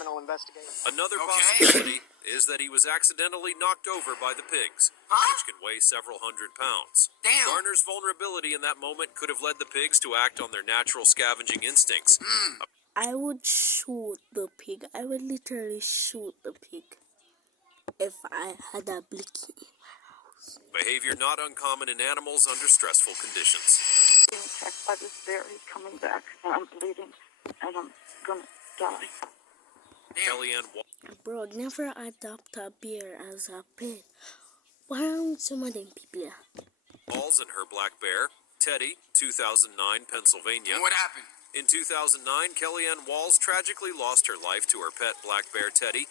Another possibility is that he was accidentally knocked over by the pigs, which can weigh several hundred pounds. Damn. Garner's vulnerability in that moment could have led the pigs to act on their natural scavenging instincts. I would shoot the pig. I would literally shoot the pig if I had a blicky. Behavior not uncommon in animals under stressful conditions. Being attacked by this bear. He's coming back, and I'm bleeding, and I'm gonna die. Kellyanne Bro, never adopt a bear as a pet. Why aren't some of them people here? Walls and her black bear, Teddy, 2009, Pennsylvania. What happened? In 2009, Kellyanne Walls tragically lost her life to her pet black bear, Teddy.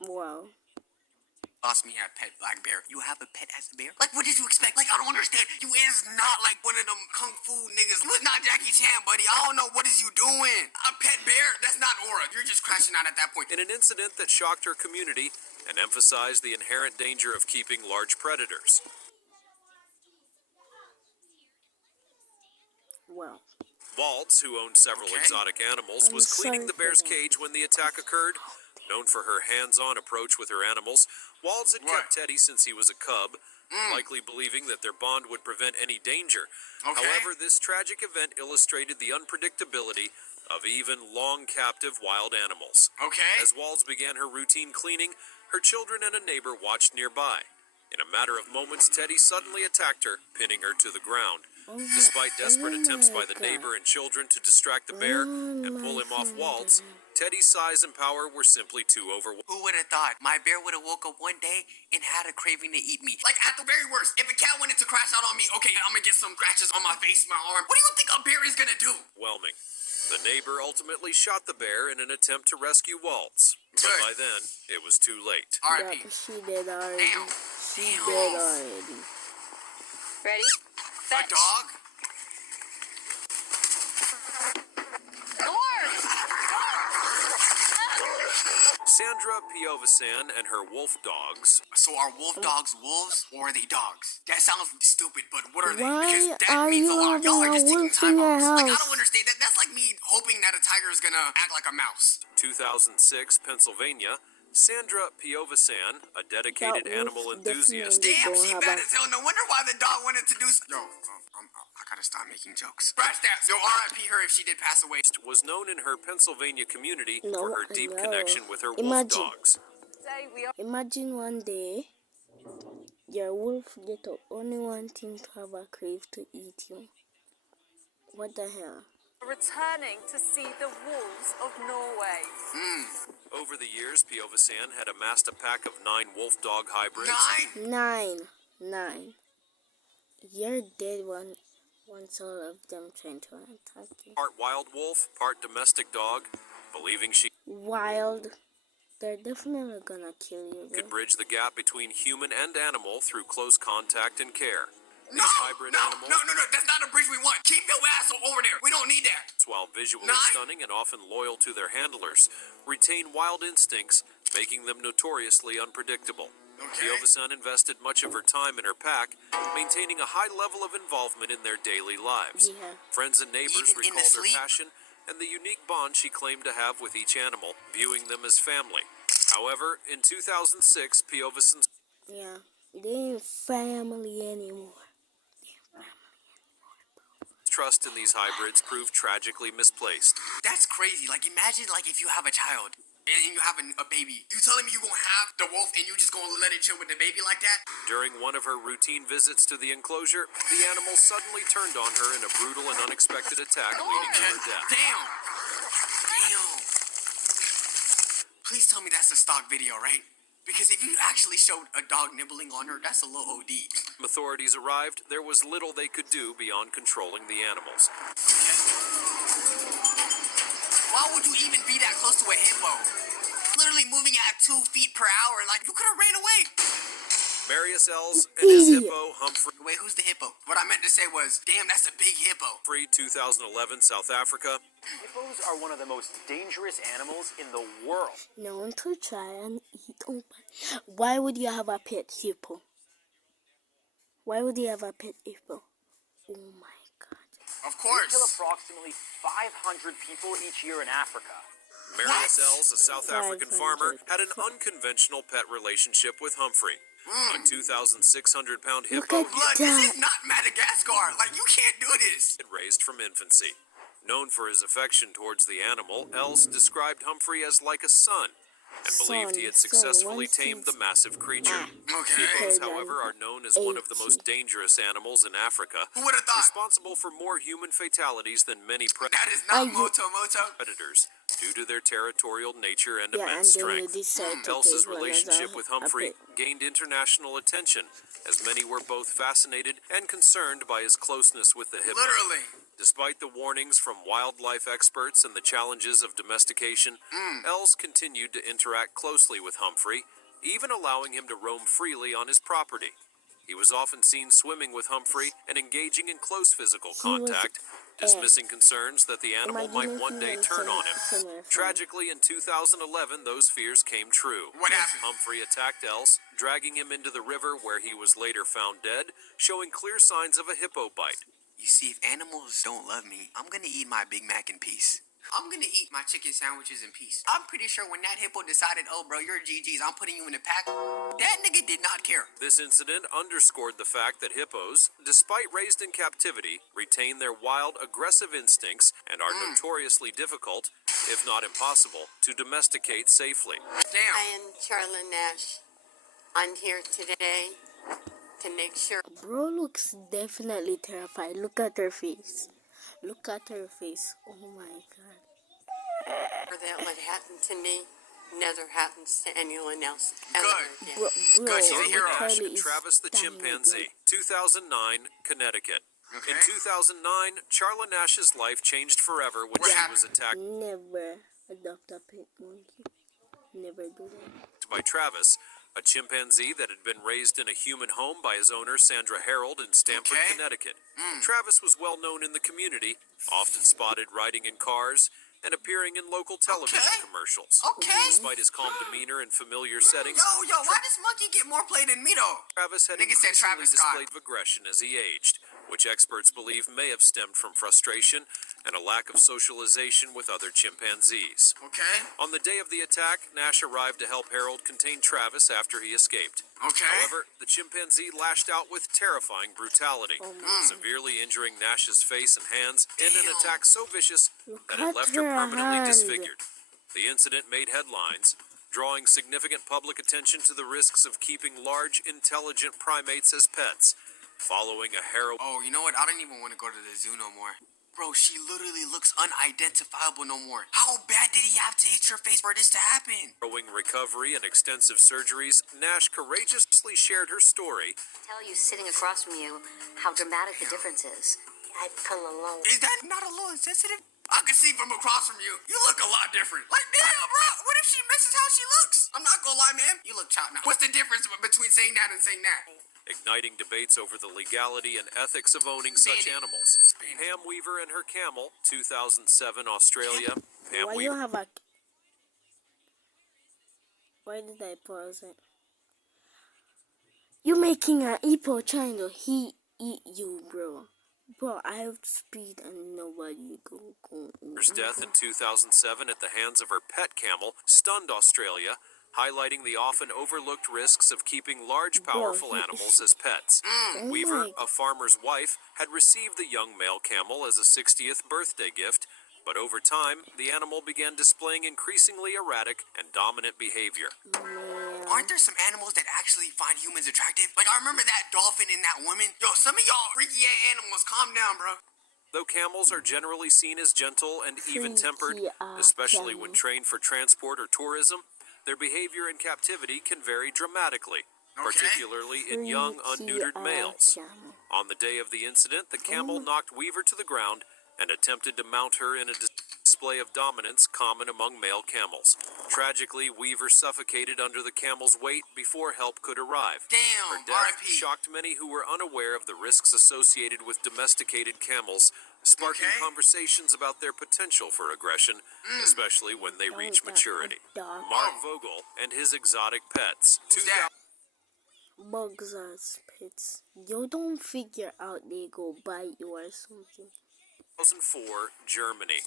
Wow. Lost me at pet black bear. You have a pet as a bear? Like, what did you expect? Like, I don't understand. You is not like one of them kung fu niggas. You is not Jackie Chan, buddy. I don't know what is you doing. A pet bear? That's not aura. You're just crashing out at that point. In an incident that shocked her community and emphasized the inherent danger of keeping large predators. Wow. Waltz, who owned several exotic animals, was cleaning the bear's cage when the attack occurred. Known for her hands-on approach with her animals, Waltz had kept Teddy since he was a cub, likely believing that their bond would prevent any danger. However, this tragic event illustrated the unpredictability of even long-captive wild animals. As Waltz began her routine cleaning, her children and a neighbor watched nearby. In a matter of moments, Teddy suddenly attacked her, pinning her to the ground. Despite desperate attempts by the neighbor and children to distract the bear and pull him off Waltz, Teddy's size and power were simply too overwhelming. Who would have thought my bear would have woke up one day and had a craving to eat me? Like, at the very worst, if a cat wanted to crash out on me, okay, I'm gonna get some scratches on my face, my arm. What do you think a bear is gonna do? Overwhelming. The neighbor ultimately shot the bear in an attempt to rescue Waltz. But by then, it was too late. R.I.P. She did already. Damn. She did already. Ready? A dog? Sandra Piovesan and her wolf dogs. So are wolf dogs wolves or are they dogs? That sounds stupid, but what are they? Why Because that are means you a lot. Y'all are having just a taking wolf in time your off. Like, I house? don't understand that. That's like me hoping that a tiger is gonna act like a mouse. 2006, Pennsylvania. Sandra Piovesan, a dedicated That wolf animal enthusiast, Damn, don't she have bad a- as hell. No wonder why the dog wanted to do. I gotta stop making jokes. Scratch that. So R.I.P. her if she did pass away. was known in her Pennsylvania community No, for her I deep know. connection with her Imagine. wolf dogs. Today we are Imagine one day your wolf get up only wanting to have a crave to eat you. What the hell? returning to see the wolves of Norway. Over the years, Piovesan had amassed a pack of 9 wolf dog hybrids. 9. You're dead once all of them trying to attack you. Part wild wolf, part domestic dog, believing she Wild. They're definitely gonna kill you. could Bro. bridge the gap between human and animal through close contact and care. No, These hybrid animals, that's not a bridge we want. Keep your ass over there. We don't need that. while visually 9? stunning and often loyal to their handlers, retain wild instincts, making them notoriously unpredictable. Okay. Piovesan invested much of her time in her pack, maintaining a high level of involvement in their daily lives. Yeah. Friends and neighbors Even in the recalled her sleep? passion and the unique bond she claimed to have with each animal, viewing them as family. However, in 2006, Piovesan's Yeah. They ain't family anymore. trust in these hybrids proved tragically misplaced. That's crazy. Like, imagine, like, if you have a child and you have a baby. You telling me you gonna have the wolf and you just gonna let it chill with the baby like that? During one of her routine visits to the enclosure, the animal suddenly turned on her in a brutal and unexpected attack, leading to her death. Damn. Please tell me that's a stock video, right? Because if you actually showed a dog nibbling on her, that's a little OD. Authorities arrived, there was little they could do beyond controlling the animals. Why would you even be that close to a hippo? Literally moving at 2 feet per hour, like, you could have ran away. Marius Els and his hippo, Humphrey, Wait, who's the hippo? What I meant to say was, damn, that's a big hippo. 2011, South Africa. Hippos are one of the most dangerous animals in the world. Known to try and eat open. Why would you have a pet hippo? Why would you have a pet hippo? Oh my god. Of They course. kill approximately 500 people each year in Africa. Marius Els, a South African 500. farmer, had an unconventional pet relationship with Humphrey, a 2,600-pound Look hippo at Blood, that. this is not Madagascar. Like, you can't do this. he had raised from infancy. Known for his affection towards the animal, Els described Humphrey as like a son and believed he had successfully once tamed he's- the massive creature. Okay. Hippos, Because however, are known as one of the 80. most dangerous animals in Africa, Who would have thought? responsible for more human fatalities than many That is not you- Moto. predators due to their territorial nature and Yeah, and immense then you strength. decide to Els's take one as relationship a- with a Humphrey pet. gained international attention, as many were both fascinated and concerned by his closeness with the hippo. Literally. Despite the warnings from wildlife experts and the challenges of domestication, Els continued to interact closely with Humphrey, even allowing him to roam freely on his property. He was often seen swimming with Humphrey and engaging in close physical He was, contact, dismissing concerns that the animal imagine might if one you day went turn on him. somewhere fun. Tragically, in 2011, those fears came true. What happened? Humphrey attacked Els, dragging him into the river where he was later found dead, showing clear signs of a hippo bite. You see, if animals don't love me, I'm gonna eat my Big Mac in peace. I'm gonna eat my chicken sandwiches in peace. I'm pretty sure when that hippo decided, oh, bro, you're GG's, I'm putting you in the pack, that nigga did not care. This incident underscored the fact that hippos, despite raised in captivity, retain their wild, aggressive instincts and are notoriously difficult, if not impossible, to domesticate safely. Damn. I am Charla Nash. I'm here today to make sure Bro looks definitely terrified. Look at her face. Look at her face. Oh my god. that what happened to me never happens to anyone else ever Good. again. Bro, Good, she's a hero. Nash Charlie and is Travis the dying chimpanzee, again. 2009, Connecticut. Okay. In 2009, Charla Nash's life changed forever when What she happened? was attacked Never adopt a pet monkey. Never do that. by Travis, a chimpanzee that had been raised in a human home by his owner, Sandra Harold, in Stamford, Okay. Connecticut. Travis was well known in the community, often spotted riding in cars and appearing in local television Okay. commercials. Okay. Despite his calm demeanor and familiar settings, Yo, why does Monkey get more play than me, though? Travis had Nigga said increasingly Travis Scott. displayed aggression as he aged, which experts believe may have stemmed from frustration and a lack of socialization with other chimpanzees. Okay. On the day of the attack, Nash arrived to help Harold contain Travis after he escaped. Okay. However, the chimpanzee lashed out with terrifying brutality, severely injuring Nash's face and hands in an Damn. attack so vicious that at it left her her permanently hand. disfigured. The incident made headlines, drawing significant public attention to the risks of keeping large, intelligent primates as pets, following a Oh, you know what? I don't even want to go to the zoo no more. Bro, she literally looks unidentifiable no more. How bad did he have to hit your face for this to happen? harrowing recovery and extensive surgeries. Nash courageously shared her story, Tell you sitting across from you how dramatic the difference is. I've come a long Is that not a little insensitive? I can see from across from you. You look a lot different. Like, damn, bro. What if she misses how she looks? I'm not gonna lie, man. You look chopped now. What's the difference between saying that and saying that? igniting debates over the legality and ethics of owning such Bandit. animals. Pam Weaver and her camel, 2007, Australia. Pam Why Weaver. you have a... Why did I pause it? You making an hippo trying to eat you, bro. Bro, I have speed and nobody go. Her death in 2007 at the hands of her pet camel stunned Australia, highlighting the often overlooked risks of keeping large, powerful animals as pets. Oh Weaver, my- a farmer's wife, had received the young male camel as a 60th birthday gift, but over time, the animal began displaying increasingly erratic and dominant behavior. Aren't there some animals that actually find humans attractive? Like, I remember that dolphin and that woman. Yo, some of y'all freaky ass animals, calm down, bro. Though camels are generally seen as gentle and even-tempered, Freaky, especially when camel. trained for transport or tourism, their behavior in captivity can vary dramatically, particularly in young, unneutered males. On the day of the incident, the camel knocked Weaver to the ground and attempted to mount her in a display of dominance common among male camels. Tragically, Weaver suffocated under the camel's weight before help could arrive. Her Damn, death R.I.P. shocked many who were unaware of the risks associated with domesticated camels, sparking Okay. conversations about their potential for aggression, especially when they reach maturity. Dog. Mark Vogel and his exotic pets. Who's that? Bugs as pets. You don't figure out they go bite you or something. 2004, Germany.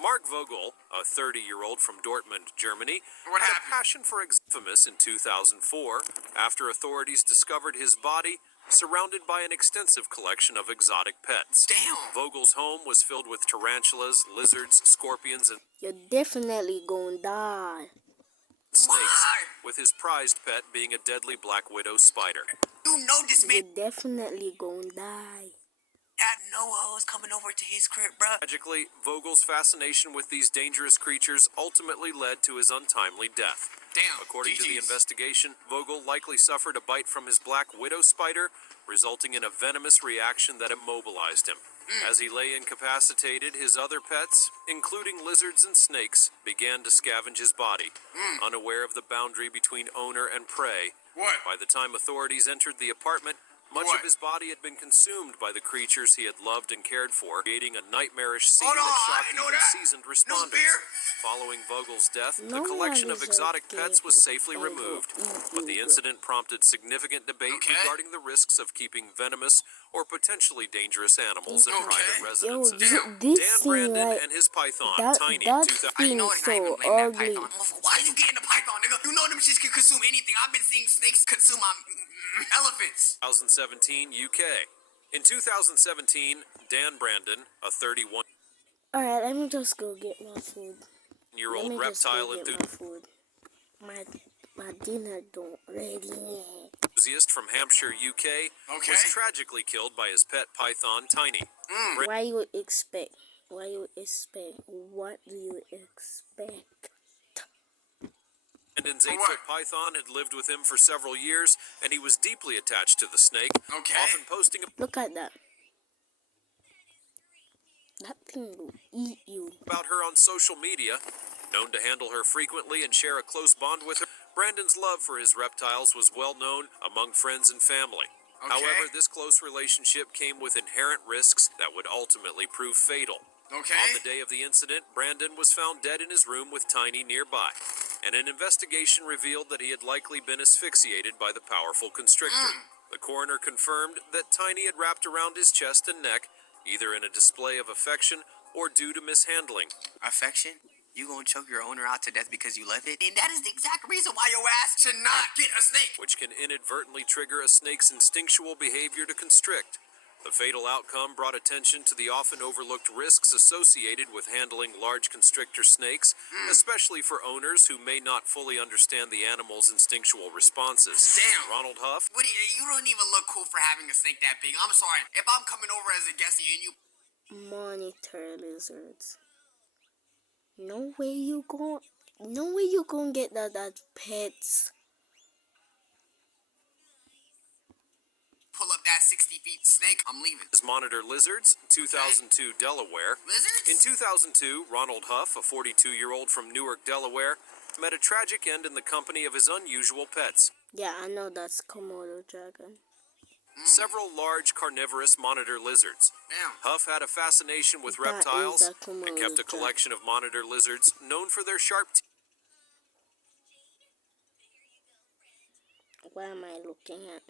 Mark Vogel, a 30-year-old from Dortmund, Germany, What had happened? a passion for infamous in 2004 after authorities discovered his body surrounded by an extensive collection of exotic pets. Damn. Vogel's home was filled with tarantulas, lizards, scorpions, and You're definitely gonna die. snakes, Why? with his prized pet being a deadly black widow spider. You know this man You're definitely gonna die. had no hoes coming over to his crib, bruh. Tragically, Vogel's fascination with these dangerous creatures ultimately led to his untimely death. Damn. According to the GG's. investigation, Vogel likely suffered a bite from his black widow spider, resulting in a venomous reaction that immobilized him. As he lay incapacitated, his other pets, including lizards and snakes, began to scavenge his body, unaware of the boundary between owner and prey. What? By the time authorities entered the apartment, much What? of his body had been consumed by the creatures he had loved and cared for, creating a nightmarish scene Hold on, that I shocked didn't know even that. seasoned No respondents. beer? Following Vogel's death, No the collection of one is exotic okay. pets was safely Vogel, removed, eat but the you. incident prompted significant debate Okay. regarding the risks of keeping venomous or potentially dangerous animals in Okay. private Yo, residences. this Dan thing, Brandon like, and his python, that Tiny, that 2000. I thing know is it's not even so blame that ugly. python. Why you getting the python, nigga? You know them shits can consume anything. I've been seeing snakes consume elephants. 2017 UK. In 2017, Dan Brandon, a 31-year-old Alright, let me just go get my food. Let me just reptile go get my food. My dinner don't ready yet. enthusiast from Hampshire, UK, Okay. was tragically killed by his pet python, Tiny. Why you expect? What do you expect? Brandon's For 8-foot what? python had lived with him for several years, and he was deeply attached to the snake, Okay. often posting Look at that. That thing will eat you. about her on social media. Known to handle her frequently and share a close bond with her, Brandon's love for his reptiles was well known among friends and family. Okay. However, this close relationship came with inherent risks that would ultimately prove fatal. Okay. On the day of the incident, Brandon was found dead in his room with Tiny nearby, and an investigation revealed that he had likely been asphyxiated by the powerful constrictor. The coroner confirmed that Tiny had wrapped around his chest and neck, either in a display of affection or due to mishandling. Affection? You gonna choke your owner out to death because you love it? And that is the exact reason why your ass should not get a snake. Which can inadvertently trigger a snake's instinctual behavior to constrict. The fatal outcome brought attention to the often overlooked risks associated with handling large constrictor snakes, especially for owners who may not fully understand the animal's instinctual responses. Damn. Ronald Huff, What, you don't even look cool for having a snake that big. I'm sorry. If I'm coming over as a guest and you Monitor lizards. No way you gon' get that as pets. pull up that 60 feet snake, I'm leaving. monitor lizards, 2002 Delaware. Lizards? In 2002, Ronald Huff, a 42-year-old from Newark, Delaware, met a tragic end in the company of his unusual pets. Yeah, I know that's Komodo dragon. Several large carnivorous monitor lizards. Damn. Huff had a fascination with That is reptiles a Komodo and kept a dragon. collection of monitor lizards known for their sharp What am I looking at?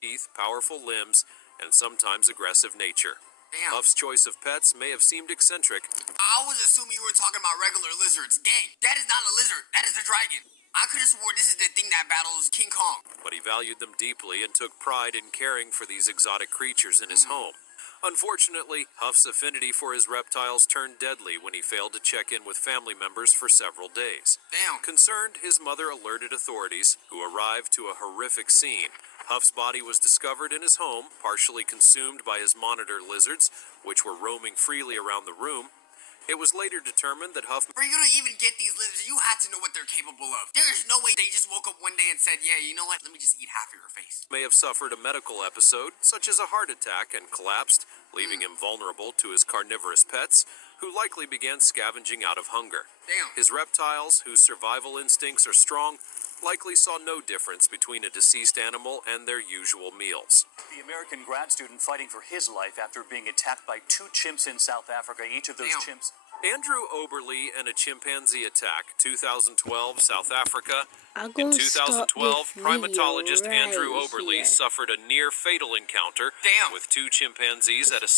teeth, powerful limbs, and sometimes aggressive nature. Damn. Huff's choice of pets may have seemed eccentric, I was assuming you were talking about regular lizards. Gang, that is not a lizard. That is a dragon. I could have swore this is the thing that battles King Kong. but he valued them deeply and took pride in caring for these exotic creatures in his home. Unfortunately, Huff's affinity for his reptiles turned deadly when he failed to check in with family members for several days. Damn. Concerned, his mother alerted authorities, who arrived to a horrific scene. Huff's body was discovered in his home, partially consumed by his monitor lizards, which were roaming freely around the room. It was later determined that Huff For you to even get these lizards, you had to know what they're capable of. There is no way they just woke up one day and said, yeah, you know what, let me just eat half of your face. may have suffered a medical episode, such as a heart attack, and collapsed, leaving him vulnerable to his carnivorous pets, who likely began scavenging out of hunger. Damn. His reptiles, whose survival instincts are strong, likely saw no difference between a deceased animal and their usual meals. The American grad student fighting for his life after being attacked by two chimps in South Africa. Each of those Damn. chimps Andrew Oberly and a chimpanzee attack, 2012, South Africa. I'm In gonna stop 2012, this primatologist video Andrew right Oberly here. suffered a near-fatal encounter Damn. with two chimpanzees at a